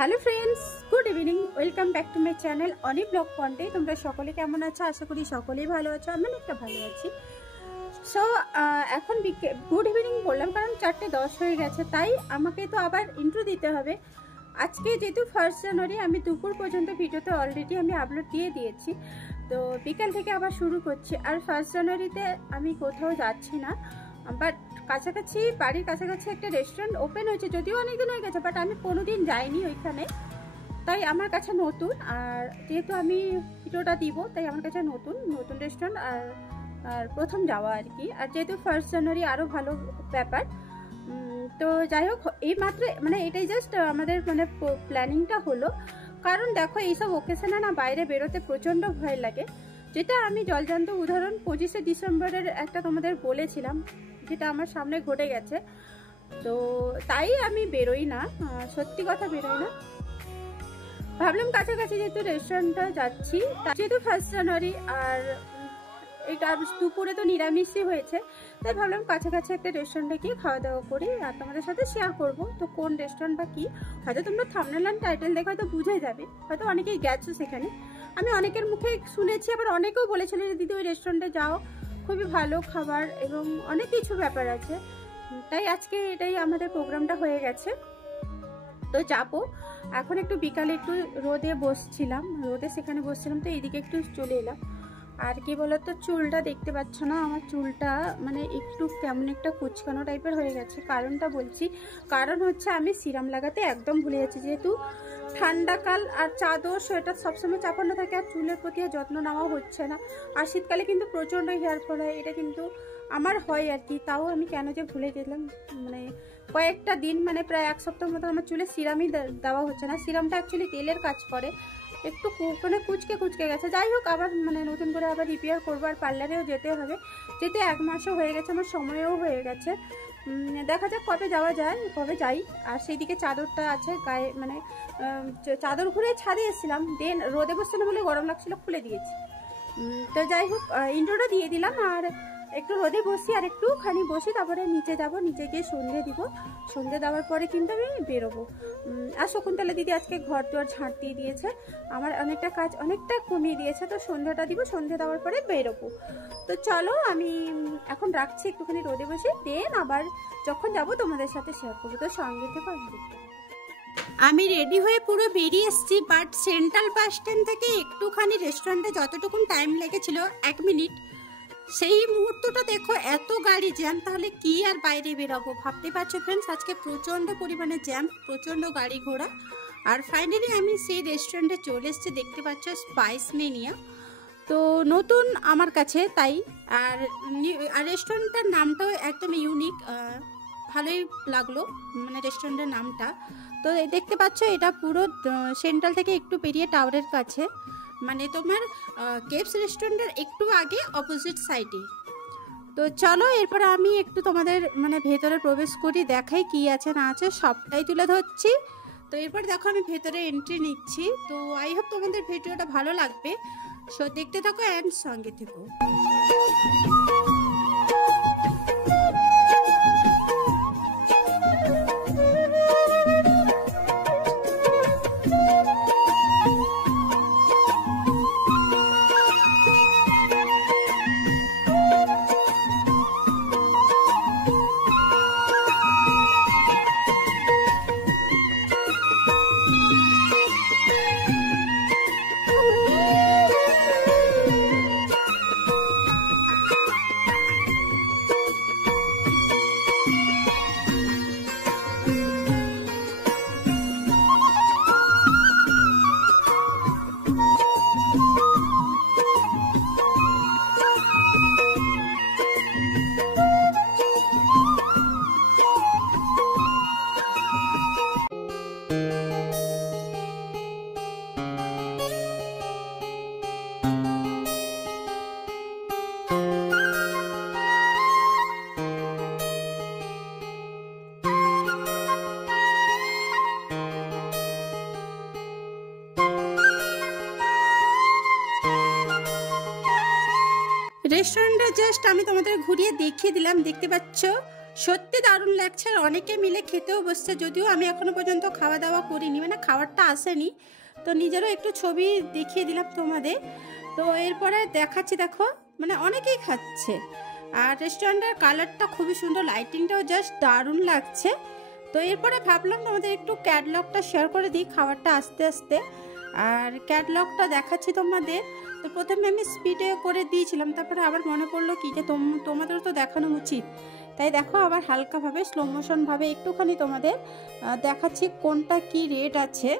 Hello friends, good evening. Welcome back to my channel Oni blog পয়েন্টে। তোমরা সকলে কেমন আছো? আশা করি সকলেই ভালো আছো। আমি অনেকটা ভালো আছি। সো এখন গুড ইভিনিং বললাম কারণ 4:10 হয়ে গেছে, তাই আমাকে তো আবার ইন্ট্রো দিতে হবে। আজকে যেহেতু 1 জানুয়ারি, আমি দুপুর পর্যন্ত ভিডিওতে অলরেডি আমি আপলোড দিয়ে দিয়েছি, তো বিকাল থেকে আবার শুরু করছি। আর 1 জানুয়ারিতে আমি কোথাও যাচ্ছি না, বাট কাছাকাছি বাড়ির কাছাকাছি একটা রেস্টুরেন্ট ওপেন হয়েছে, যদিও অনেকদিন হয়ে গেছে, বাট আমি কোনোদিন যাইনি ওইখানে, তাই আমার কাছে নতুন। আর যেহেতু আমি ভিডিওটা দিব, তাই আমার কাছে নতুন নতুন রেস্টুরেন্ট আর প্রথম যাওয়া আর কি। আর যেহেতু 1 জানুয়ারি আরও ভালো ব্যাপার। তো যাই হোক, এই মাত্র মানে এটাই জাস্ট আমাদের মানে প্ল্যানিংটা হলো। কারণ দেখো, এইসব ওকেশনে না বাইরে বেরোতে প্রচণ্ড ভয় লাগে, যেটা আমি জলজান্ত উদাহরণ 25শে ডিসেম্বরের একটা তোমাদের বলেছিলাম, যেটা আমার সামনে ঘটে গেছে। তো তাই আমি বেরোই না, সত্যি কথা বেরোই না। ভাবলাম কাছাকাছি যেহেতু রেস্টুরেন্টটা যাচ্ছি, যেহেতু 1 জানুয়ারি আর এটা দুপুরে তো নিরামিষই হয়েছে, তাই ভাবলাম কাছাকাছি একটা রেস্টুরেন্টে গিয়ে খাওয়া দাওয়া করি আর তোমাদের সাথে শেয়ার করব। তো কোন রেস্টুরেন্ট বা কি, হয়তো তোমরা থাম্বনেল আর টাইটেল দেখে হয়তো বুঝে যাবে, হয়তো অনেকেই গেছো সেখানে। আমি অনেকের মুখে শুনেছি, আবার অনেকেও বলেছিল যে দিদি ওই রেস্টুরেন্টে যাও, খুবই ভালো খাবার এবং অনেক কিছু ব্যাপার আছে। তাই আজকে এটাই আমাদের প্রোগ্রামটা হয়ে গেছে, তো যাবো। এখন একটু বিকালে একটু রোদে বসছিলাম, সেখানে বসছিলাম, তো এইদিকে একটু চলে এলাম। আর কি বলতো, চুলটা দেখতে পাচ্ছ না, আমার চুলটা মানে একটু কেমন একটা কুচকানো টাইপের হয়ে গেছে। কারণটা বলছি, কারণ হচ্ছে আমি সিরাম লাগাতে একদম ভুলে যাচ্ছি। যেহেতু ঠান্ডাকাল আর চাদর সোয়েটার সবসময় চাপানো থাকে, আর চুলের প্রতি আর যত্ন নেওয়া হচ্ছে না। আর শীতকালে কিন্তু প্রচণ্ড হেয়ার ফল হয়, এটা কিন্তু আমার হয় আর কি। তাও আমি কেন যে ভুলে গেলাম, মানে কয়েকটা দিন মানে প্রায় 1 সপ্তাহ মতো আমার চুলে সিরামই দেওয়া হচ্ছে না। সিরামটা অ্যাকচুয়ালি তেলের কাজ করে, একটু মানে কুচকে গেছে। যাই হোক, আবার মানে নতুন করে আবার রিপেয়ার করবো। আর পার্লারেও যেতে হবে, যেতে 1 মাসও হয়ে গেছে, আমার সময়ও হয়ে গেছে। দেখা যাক কবে যাওয়া যায়, কবে যাই। আর সেইদিকে চাদরটা আছে গায়ে, মানে চাদর ঘুরে ছাদে এসেছিলাম, দেন রোদে বসছিলাম বলে গরম লাগছিল, খুলে দিয়েছি। তো যাই হোক, ইন্ট্রোটা দিয়ে দিলাম। আর একটু রোদে বসি, আর একটুখানি বসি, তারপরে নিচে যাব, নিচে গিয়ে সন্ধে দিব। সন্ধে দেওয়ার পরে কিন্তু আমি বেরোবো। আর শকুন্তলা দিদি আজকে ঘর দুয়ার ঝাঁট দিয়ে দিয়েছে, আমার অনেকটা কাজ অনেকটা কমিয়ে দিয়েছে। তো সন্ধ্যাটা দিব, সন্ধে দেওয়ার পরে বেরোবো। তো চলো, আমি এখন রাখছি, একটুখানি রোদে বসি, দেন আবার যখন যাব তোমাদের সাথে শেয়ার করবো। তো সঙ্গে থেকে আমি রেডি হয়ে পুরো বেরিয়ে এসেছি, বাট সেন্ট্রাল বাস স্ট্যান্ড থেকে একটুখানি রেস্টুরেন্টে যতটুকুন টাইম লেগেছিল 1 মিনিট, সেই মুহূর্তটা দেখো এত গাড়ি জ্যাম, তাহলে কি আর বাইরে বেরোবো। ভাবতে পারছো ফ্রেন্ডস, আজকে প্রচণ্ড পরিমাণে জ্যাম, প্রচণ্ড গাড়ি ঘোড়া। আর ফাইনালি আমি সেই রেস্টুরেন্টে চলে এসেছি, দেখতে পাচ্ছ স্পাইস মেনিয়া। তো নতুন আমার কাছে, তাই। আর রেস্টুরেন্টটার নামটাও একদম ইউনিক, ভালোই লাগলো মানে রেস্টুরেন্টের নামটা। তো দেখতে পাচ্ছ এটা পুরো সেন্ট্রাল থেকে একটু পেরিয়ে টাওয়ারের কাছে, মানে তোমার কেপস রেস্টুরেন্টের একটু আগে অপোজিট সাইডে। তো চলো, এরপর আমি একটু তোমাদের মানে ভেতরে প্রবেশ করি, দেখাই কি আছে না আছে, সবটাই তুলে ধরছি। তো এরপর দেখো আমি ভেতরে এন্ট্রি নিচ্ছি। তো আই হোপ তোমাদের ভিডিওটা ভালো লাগবে, সো দেখতে থাকো অ্যান্ড সঙ্গে থেকো। রেস্টুরেন্টটা জাস্ট আমি তোমাদের ঘুরিয়ে দেখিয়ে দিলাম। দেখতে পাচ্ছ সত্যি দারুণ লাগছে, আর অনেকে মিলে খেতেও বসছে, যদিও আমি এখনো পর্যন্ত খাওয়া দাওয়া করিনি, মানে খাবারটা আসেনি, তো নিজেরও একটু ছবি দেখিয়ে দিলাম তোমাদের। তো এরপরে দেখাচ্ছি, দেখো মানে অনেকেই খাচ্ছে, আর রেস্টুরেন্টের কালারটা খুবই সুন্দর, লাইটিংটাও জাস্ট দারুণ লাগছে। তো এরপরে ভাবলাম তোমাদের একটু ক্যাটলগটা শেয়ার করে দিই খাবারটা আস্তে আস্তে, আর ক্যাটলগটা দেখাচ্ছি তোমাদের। তো প্রথমে আমি স্পিডে করে দিয়েছিলাম, তারপরে আবার মনে পড়লো কি যে তোমাদেরও তো দেখানো উচিত, তাই দেখো আবার হালকাভাবে স্লো মোশনভাবে একটুখানি তোমাদের দেখাচ্ছি কোনটা কি রেট আছে।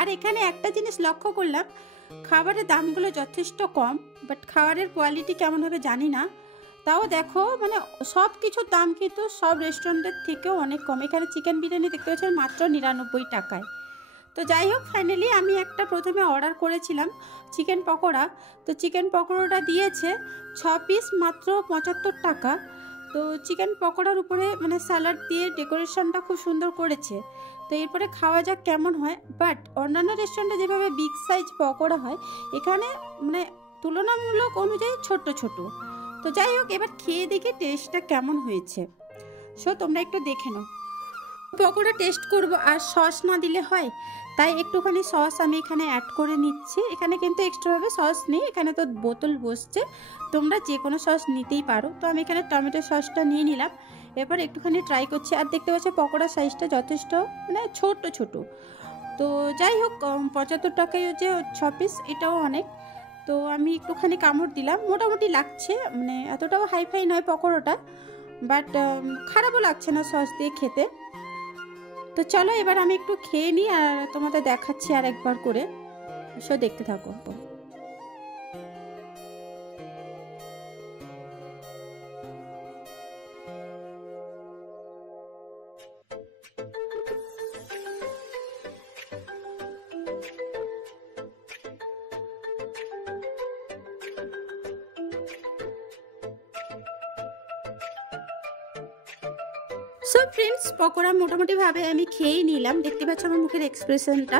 আর এখানে একটা জিনিস লক্ষ্য করলাম, খাবারের দামগুলো যথেষ্ট কম, বাট খাবারের কোয়ালিটি কেমন হবে জানি না। তাও দেখো মানে সব কিছুর দাম কিন্তু সব রেস্টুরেন্টের থেকেও অনেক কম। এখানে চিকেন বিরিয়ানি দেখতে পাচ্ছেন মাত্র 99 টাকায়। তো যাই হোক, ফাইনালি আমি একটা প্রথমে অর্ডার করেছিলাম চিকেন পকোড়া, তো চিকেন পকোড়াটা দিয়েছে 6 পিস মাত্র 75 টাকা। তো চিকেন পকোড়ার উপরে মানে স্যালাড দিয়ে ডেকোরেশনটা খুব সুন্দর করেছে। তো এরপরে খাওয়া যাক কেমন হয়, বাট অন্যান্য রেস্টুরেন্টে যেভাবে বিগ সাইজ পকোড়া হয়, এখানে মানে তুলনামূলক অনুযায়ী ছোট ছোট। তো যাই হোক, এবার খেয়ে দেখে টেস্টটা কেমন হয়েছে, সো তোমরা একটু দেখে নাও। পকোড়া টেস্ট করব, আর সস না দিলে হয়, তাই একটুখানি সস আমি এখানে অ্যাড করে নিচ্ছি। এখানে কিন্তু এক্সট্রাভাবে সস নেই, এখানে তো বোতল বসছে, তোমরা যে কোনো সস নিতেই পারো। তো আমি এখানে টমেটো সসটা নিয়ে নিলাম, এরপর একটুখানি ট্রাই করছি। আর দেখতে পাচ্ছি পকোড়া সাইজটা যথেষ্ট মানে ছোট ছোট। তো যাই হোক, 75 টাকায় যে 6 পিস, এটাও অনেক। তো আমি একটুখানি কামড় দিলাম, মোটামুটি লাগছে, মানে এতটাও হাইফাই নয় পকোড়াটা, বাট খারাপও লাগছে না সস দিয়ে খেতে। তো চলো এবার আমি একটু খেয়ে নিই, আর তোমাদের দেখাচ্ছি আর একবার করে, সো দেখতে থাকো। সো ফ্রেন্ডস, পকোড়া মোটামুটিভাবে আমি খেয়েই নিলাম, দেখতে পাচ্ছ আমার মুখের এক্সপ্রেশনটা।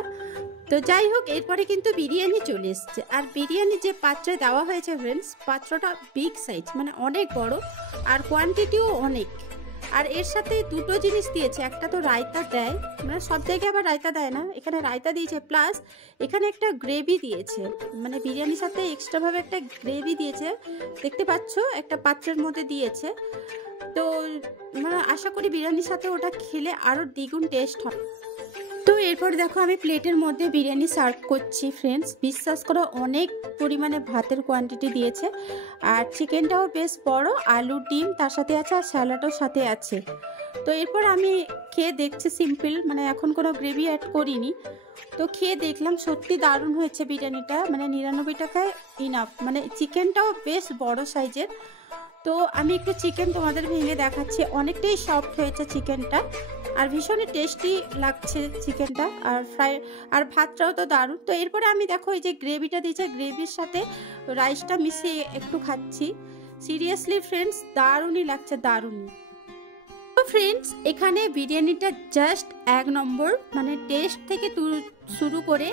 তো যাই হোক, এরপরে কিন্তু বিরিয়ানি চলে এসছে, আর বিরিয়ানি যে পাত্রে দেওয়া হয়েছে ফ্রেন্ডস, পাত্রটা বিগ সাইজ, মানে অনেক বড়, আর কোয়ান্টিটিও অনেক। আর এর সাথে দুটো জিনিস দিয়েছে, একটা তো রায়তা দেয়, মানে সব জায়গায় আবার রায়তা দেয় না, এখানে রায়তা দিয়েছে, প্লাস এখানে একটা গ্রেভি দিয়েছে, মানে বিরিয়ানির সাথে এক্সট্রাভাবে একটা গ্রেভি দিয়েছে, দেখতে পাচ্ছ একটা পাত্রের মধ্যে দিয়েছে। তো মানে আশা করি বিরিয়ানির সাথে ওটা খেলে আরও দ্বিগুণ টেস্ট হয়। তো এরপর দেখো আমি প্লেটের মধ্যে বিরিয়ানি সার্ভ করছি ফ্রেন্ডস, বিশ্বাস করো অনেক পরিমাণে ভাতের কোয়ান্টিটি দিয়েছে, আর চিকেনটাও বেশ বড়, আলু ডিম তার সাথে আছে, আর স্যালাডও সাথে আছে। তো এরপর আমি খেয়ে দেখছি সিম্পল, মানে এখন কোনো গ্রেভি অ্যাড করিনি। তো খেয়ে দেখলাম সত্যি দারুণ হয়েছে বিরিয়ানিটা, মানে 99 টাকায় ইনাফ, মানে চিকেনটাও বেশ বড় সাইজের। তো আমি একটু চিকেন তোমাদের ভেঙে দেখাচ্ছি, অনেকটাই সফট হয়েছে চিকেনটা, আর ভীষণই টেস্টি লাগছে চিকেনটা, আর ফ্রাই আর ভাতটাও তো দারুণ। তো এরপরে আমি দেখো এই যে গ্রেভিটা দিয়েছে, গ্রেভির সাথে রাইসটা মিশিয়ে একটু খাচ্ছি, সিরিয়াসলি ফ্রেন্ডস দারুণই লাগছে, দারুণই। তো ফ্রেন্ডস, এখানে বিরিয়ানিটা জাস্ট 1 নম্বর, মানে টেস্ট থেকে শুরু করে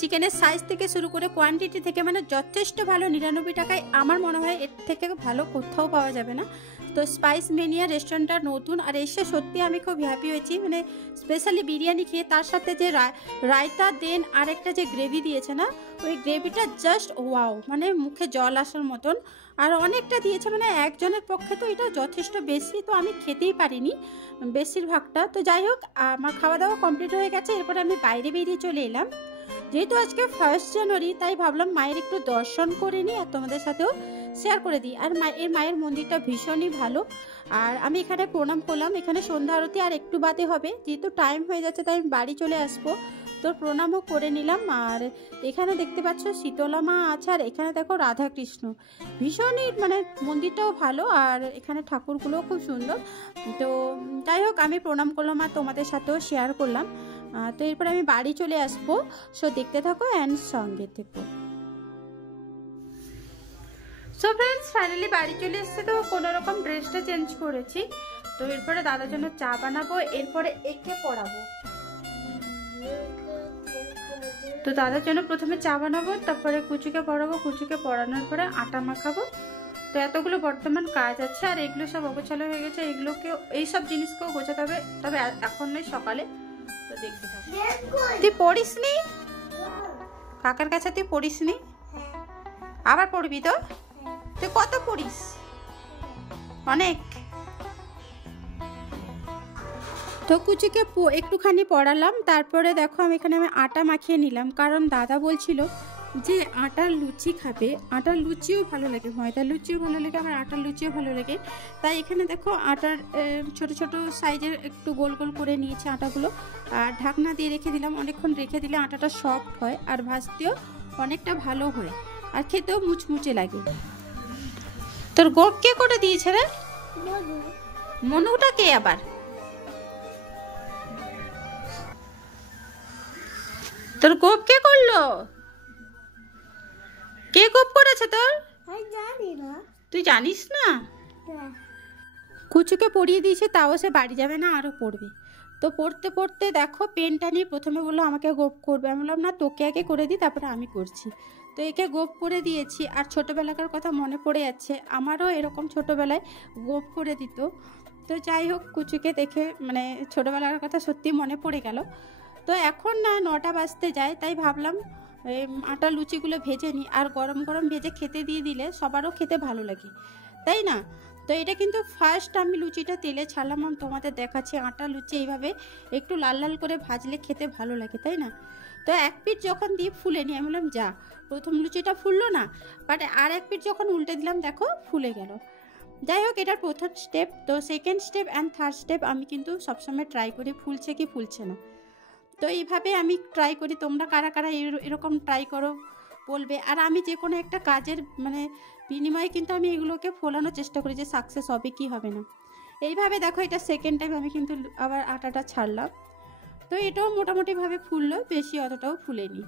চিকেনের সাইজ থেকে শুরু করে কোয়ান্টিটি থেকে, মানে যথেষ্ট ভালো। 99 টাকায় আমার মনে হয় এর থেকে ভালো কোথাও পাওয়া যাবে না। তো স্পাইস মেনিয়া রেস্টুরেন্টটা নতুন, আর এসে সত্যি আমি খুব হ্যাপি হয়েছি, মানে স্পেশালি বিরিয়ানি খেয়ে, তার সাথে যে রায়তা দেন আর একটা যে গ্রেভি দিয়েছে না, ওই গ্রেভিটা জাস্ট ওয়াও, মানে মুখে জল আসার মতন, আর অনেকটা দিয়েছে, মানে একজনের পক্ষে তো এটা যথেষ্ট বেশি, তো আমি খেতেই পারিনি বেশিরভাগটা। তো যাই হোক, আমার খাওয়া দাওয়া কমপ্লিট হয়ে গেছে, এরপরে আমি বাইরে বেরিয়ে চলে এলাম। যেহেতু আজকে 1 জানুয়ারি, তাই ভাবলাম মায়ের একটু দর্শন করে নিই, আর তোমাদের সাথেও শেয়ার করে দিই। আর মায়ের মন্দিরটা ভীষণই ভালো, আর আমি এখানে প্রণাম করলাম। এখানে সন্ধ্যা আরতি আর একটু বাদে হবে, যেহেতু টাইম হয়ে যাচ্ছে তাই আমি বাড়ি চলে আসবো, তো প্রণামও করে নিলাম। আর এখানে দেখতে পাচ্ছ শীতলা মা আছে, আর এখানে দেখো রাধাকৃষ্ণ, ভীষণই মানে মন্দিরটাও ভালো, আর এখানে ঠাকুরগুলোও খুব সুন্দর। তো যাই হোক, আমি প্রণাম করলাম আর তোমাদের সাথেও শেয়ার করলাম। তো এরপর আমি বাড়ি চলে আসবো, সো দেখতে থাকো অ্যান্ড সঙ্গে থেকো। সো ফ্রেন্ডস, ফাইনালি বাড়ি চলে এসছে, তো কোনো রকম ড্রেসটা চেঞ্জ করেছি। তো এরপরে দাদার জন্য চা বানাবো, এরপরে একে পড়াবো। তো দাদার জন্য প্রথমে চা বানাবো, তারপরে কুচুকে পড়াবো, কুচুকে পড়ানোর পরে আটা মাখাবো। তো এতগুলো বর্তমান কাজ আছে, আর এগুলো সব অগোছালো হয়ে গেছে, এগুলোকেও এইসব জিনিসকেও গোছাতে হবে, তবে এখন নয়, সকালে। তো দেখতে থাকো। তুই পড়িস নি কাকার কাছে? তুই পড়িস নি? আবার পড়বি তো? তুই কত পড়িস? অনেক। তো কুচিকে একটুখানি পড়ালাম, তারপরে দেখো আমি এখানে আটা মাখিয়ে নিলাম, কারণ দাদা বলছিল যে আটার লুচি খাবে। আটার লুচিও ভালো লাগে, ময়দার লুচিও ভালো লাগে, আমার আটার লুচিও ভালো লাগে। তাই এখানে দেখো আটার ছোট ছোট সাইজের একটু গোল গোল করে নিয়েছি আটাগুলো, আর ঢাকনা দিয়ে রেখে দিলাম। অনেকক্ষণ রেখে দিলে আটাটা সফট হয়, আর ভাজতেও অনেকটা ভালো হয়, আর খেতেও মুচমুচে লাগে। তোর গোপ কে করে দিয়েছে রে? মনুটা কে আবার? তোর গোপ কে করলো? কে গোপ করেছে তোর? তুই জানিস না? কুচুকে পড়িয়ে দিয়েছে, তাও সে বাড়ি যাবে না, আরও পড়বে। তো পড়তে পড়তে দেখো পেনটা নিয়ে প্রথমে বললো আমাকে গোপ করবে। আমি বললাম না, তোকে আগে করে দিই, তারপরে আমি করছি। তো একে গোপ করে দিয়েছি, আর ছোটোবেলাকার কথা মনে পড়ে যাচ্ছে, আমারও এরকম ছোটোবেলায় গোপ করে দিত। তো যাই হোক, কুচুকে দেখে মানে ছোটোবেলার কথা সত্যি মনে পড়ে গেল। তো এখন না 9টা বাজতে যায়, তাই ভাবলাম আটা লুচিগুলো ভেজে নিই, আর গরম গরম ভেজে খেতে দিয়ে দিলে সবারও খেতে ভালো লাগে, তাই না? তো এটা কিন্তু ফার্স্ট আমি লুচিটা তেলে ছাড়লাম, আমি তোমাদের দেখাচ্ছি। আটা লুচি এইভাবে একটু লাল লাল করে ভাজলে খেতে ভালো লাগে, তাই না? তো এক পিঠ যখন দিয়ে ফুলে নিই, আমি বললাম যা, প্রথম লুচিটা ফুললো না, বাট আর এক পিঠ যখন উল্টে দিলাম দেখো ফুলে গেল। যাই হোক, এটার প্রথম স্টেপ। তো second step and third step আমি কিন্তু সবসময় ট্রাই করি ফুলছে কি ফুলছে না। তো এইভাবে আমি ট্রাই করি, তোমরা কারা কারা এরকম ট্রাই করো বলবে। আর আমি যে কোনো একটা কাজের মানে বিনিময়ে কিন্তু আমি এগুলোকে ফোলানোর চেষ্টা করি যে সাকসেস হবে কি হবে না। এইভাবে দেখো, এটা সেকেন্ড টাইম আমি কিন্তু আবার আটাটা ছাড়লাম। তো এটাও মোটামুটিভাবে ফুললো, বেশি অতটাও ফুলেনি।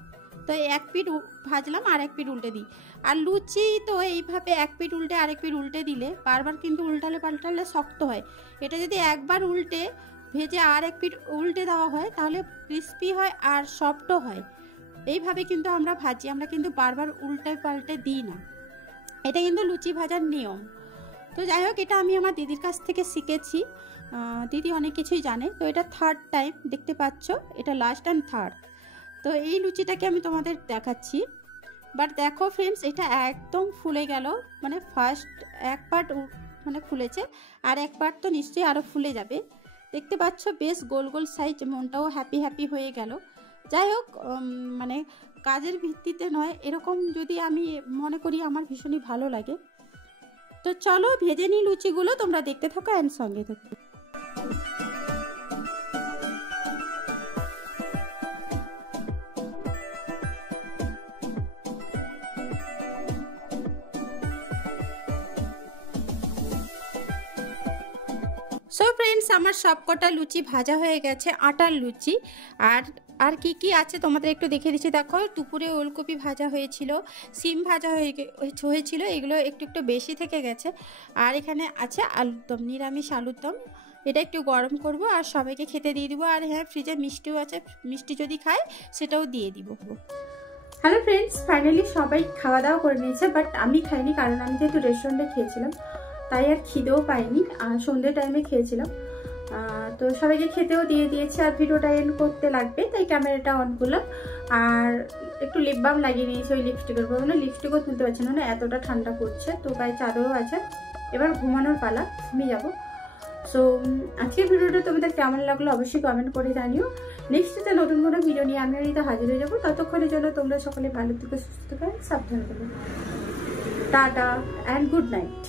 তো এক পিঠ ভাজলাম, আর এক পিঠ উল্টে দিই। আর লুচি তো এইভাবে এক পিঠ উল্টে আরেক পিঠ উল্টে দিলে, বারবার কিন্তু উল্টালে পাল্টালে শক্ত হয়। এটা যদি একবার উল্টে ভেজে আর এক পিঠ উল্টে দেওয়া হয়, তাহলে ক্রিস্পি হয় আর সফটও হয়। এইভাবে কিন্তু আমরা ভাজি, আমরা কিন্তু বারবার উল্টে পাল্টে দিই না, এটা কিন্তু লুচি ভাজার নিয়ম। তো যাই হোক, এটা আমি আমার দিদির কাছ থেকে শিখেছি, দিদি অনেক কিছুই জানে। তো এটা থার্ড টাইম, দেখতে পাচ্ছ, এটা লাস্ট অ্যান্ড থার্ড। তো এই লুচিটাকে আমি তোমাদের দেখাচ্ছি। বাট দেখো ফ্রেন্ডস, এটা একদম ফুলে গেল, মানে ফার্স্ট এক পার্ট মানে ফুলেছে, আর এক পার্ট তো নিশ্চয়ই আরও ফুলে যাবে। দেখতে পাচ্ছ বেশ গোল গোল সাইজ, মনটাও হ্যাপি হ্যাপি হয়ে গেল। যাই হোক, মানে কাজের ভিত্তিতে নয়, এরকম যদি আমি মনে করি আমার ভীষণই ভালো লাগে। তো চলো ভেজে নিই লুচিগুলো, তোমরা দেখতে থাকো অ্যান্ড সঙ্গে থাকো। সো ফ্রেন্ডস, আমার সবকটা লুচি ভাজা হয়ে গেছে, আটার লুচি। আর কি কি আছে তোমাদের একটু দেখে দিচ্ছি। দেখো, দুপুরে ওলকপি ভাজা হয়েছিল, সিম ভাজা হয়েছিল, এগুলো একটু একটু বেশি থেকে গেছে। আর এখানে আছে আলুর দম, নিরামিষ আলুর দম। এটা একটু গরম করব আর সবাইকে খেতে দিয়ে দিব। আর হ্যাঁ, ফ্রিজে মিষ্টিও আছে, মিষ্টি যদি খায় সেটাও দিয়ে দিব। হ্যালো ফ্রেন্ডস, ফাইনালি সবাই খাওয়া দাওয়া করে নিয়েছে, বাট আমি খাইনি, কারণ আমি যেহেতু রেস্টুরেন্টে খেয়েছিলাম তাই আর খিদেও পাইনি, আর সন্ধ্যে টাইমে খেয়েছিলাম। তো সবাইকে খেতেও দিয়ে দিয়েছি, আর ভিডিওটা এন্ড করতে লাগবে তাই ক্যামেরাটা অন করলাম। আর একটু লিপ বাম লাগিয়ে নিয়েছি ওই লিপস্টিকের উপর, মানে লিপস্টিকও তুলতে পারছি না, এতটা ঠান্ডা পড়ছে। তো গায়ে চাদরও আছে, এবার ঘুমানোর পালা, ঘুমিয়ে যাবো। সো আজকের ভিডিওটা তোমাদের কেমন লাগলো অবশ্যই কমেন্ট করে জানিও। নেক্সটে নতুন কোনো ভিডিও নিয়ে আমি তো হাজির হয়ে যাবো। ততক্ষণের জন্য তোমরা সকলে ভালো থেকে সুস্থ থাকবে, সাবধানে থাকবে। Tata and good night.